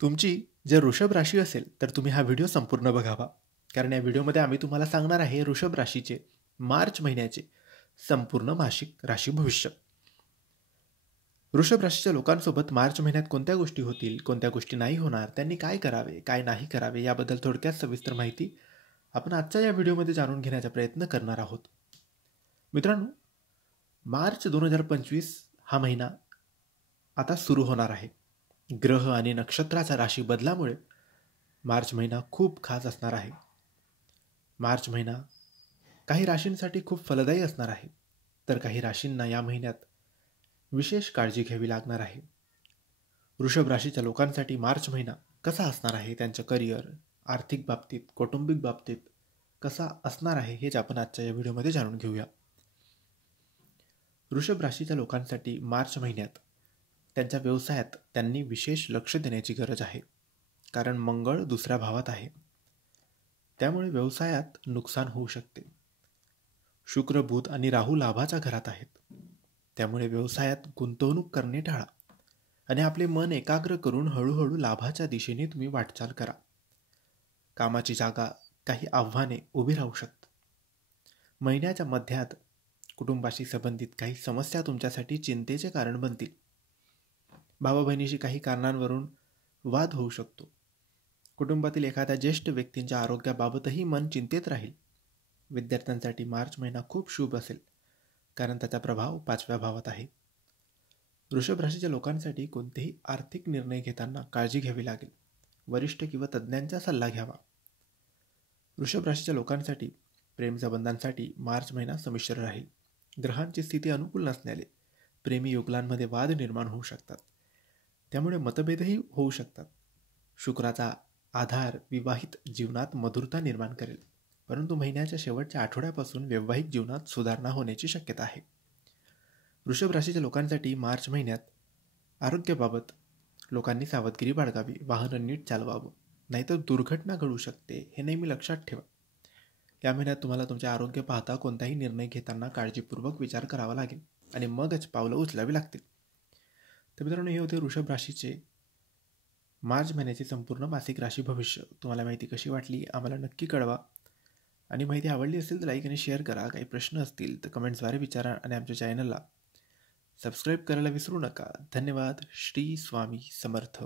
तुमची जर वृषभ राशी असेल तर तुम्ही हा व्हिडिओ संपूर्ण बघावा. कारण या व्हिडिओमध्ये आम्ही तुम्हाला सांगणार आहे वृषभ राशीचे मार्च महिन्याचे संपूर्ण मासिक राशी भविष्य. वृषभ राशीच्या लोकांसोबत मार्च महिन्यात कोणत्या गोष्टी होतील, कोणत्या गोष्टी नाही होणार, त्यांनी काय करावे, काय नाही करावे याबद्दल थोडक्यात सविस्तर माहिती आपण आजच्या या व्हिडिओमध्ये जाणून घेण्याचा प्रयत्न करणार आहोत. मित्रांनो, मार्च 2025 हा महिना आता सुरू होणार आहे. ग्रह आणि नक्षत्राचा राशी बदलामुळे मार्च महिना खूप खास असणार आहे. मार्च महिना काही राशींसाठी खूप फलदायी असणार आहे, तर काही राशींना या महिन्यात विशेष काळजी घ्यावी लागणार आहे. वृषभ राशीच्या लोकांसाठी मार्च महिना कसा असणार आहे, त्यांचं करिअर, आर्थिक बाबतीत, कौटुंबिक बाबतीत कसा असणार आहे हेच आपण आजच्या या व्हिडिओमध्ये जाणून घेऊया. वृषभ राशीच्या लोकांसाठी मार्च महिन्यात त्यांच्या व्यवसायात त्यांनी विशेष लक्ष देण्याची गरज आहे. कारण मंगळ दुसऱ्या भावात आहे, त्यामुळे व्यवसायात नुकसान होऊ शकते. शुक्र, बुध आणि राहू लाभाच्या घरात आहेत, त्यामुळे व्यवसायात गुंतवणूक करणे टाळा आणि आपले मन एकाग्र करून हळूहळू लाभाच्या दिशेने तुम्ही वाटचाल करा. कामाची जागा काही आव्हाने उभी राहू शकतात. महिन्याच्या मध्यात कुटुंबाशी संबंधित काही समस्या तुमच्यासाठी चिंतेचे कारण बनतील. भावा बहिणीशी काही कारणांवरून वाद होऊ शकतो. कुटुंबातील एखाद्या ज्येष्ठ व्यक्तींच्या आरोग्याबाबतही मन चिंतेत राहील. विद्यार्थ्यांसाठी मार्च महिना खूप शुभ असेल, कारण त्याचा प्रभाव 5व्या भावात आहे. वृषभ राशीच्या लोकांसाठी कोणतेही आर्थिक निर्णय घेताना काळजी घ्यावी लागेल. वरिष्ठ किंवा तज्ज्ञांचा सल्ला घ्यावा. वृषभ राशीच्या लोकांसाठी प्रेमसंबंधांसाठी मार्च महिना संमिश्र राहील. ग्रहांची स्थिती अनुकूल नसल्याने प्रेमी युगलांमध्ये वाद निर्माण होऊ शकतात, त्यामुळे मतभेदही होऊ शकतात. शुक्राचा आधार विवाहित जीवनात मधुरता निर्माण करेल, परंतु महिन्याच्या शेवटच्या आठवड्यापासून वैवाहिक जीवनात सुधारणा होण्याची शक्यता आहे. वृषभ राशीच्या लोकांसाठी मार्च महिन्यात आरोग्याबाबत लोकांनी सावधगिरी बाळगावी. वाहन नीट चालवावं, नाहीतर दुर्घटना घडू शकते, हे नेहमी लक्षात ठेवा. या महिन्यात तुम्हाला तुमचे आरोग्य पाहता कोणताही निर्णय घेताना काळजीपूर्वक विचार करावा लागेल आणि मगच पावलं उचलावी लागतील. तर मित्रांनो, हे होते वृषभ राशीचे मार्च महिन्याचे संपूर्ण मासिक राशी भविष्य. तुम्हाला माहिती कशी वाटली आम्हाला नक्की कळवा आणि माहिती आवडली असेल तर लाईक आणि शेअर करा. काही प्रश्न असतील तर कमेंट्सद्वारे विचारा आणि आमच्या चॅनलला सबस्क्राईब करायला विसरू नका. धन्यवाद. श्री स्वामी समर्थ.